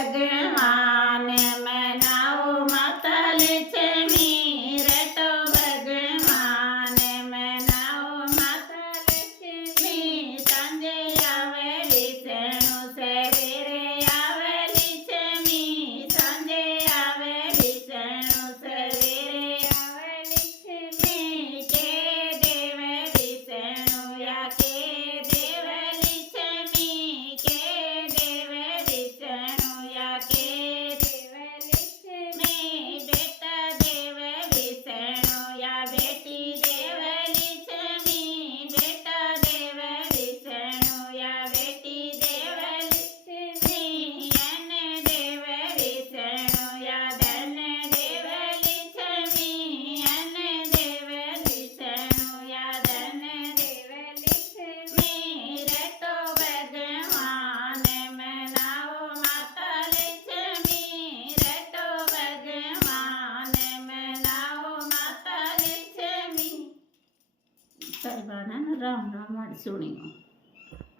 भगवान मनाओ माता लक्ष्मी रटो भगवान मनाओ माता लक्ष्मी सांजे आवे विष्णु सवेरे आवे लक्ष्मी सांजे आवे विष्णु सवेरे आवे लक्ष्मी के देव विष्णु या के देव लक्ष्मी के देव विष्णु या के देव लक्ष्मी बेटा देव विष्णु या बेटी देव लक्ष्मी बेटा देव विष्णु या बेटी देव लक्ष्मी धन देव विष्णु या धन देव लक्ष्मी धन देव विष्णु या धन देव लक्ष्मी रटो भगवान मनाओ माता लक्ष्मी रटो भगवान मनाओ माता लक्ष्मी सर्वानंद राम राम सुनियो।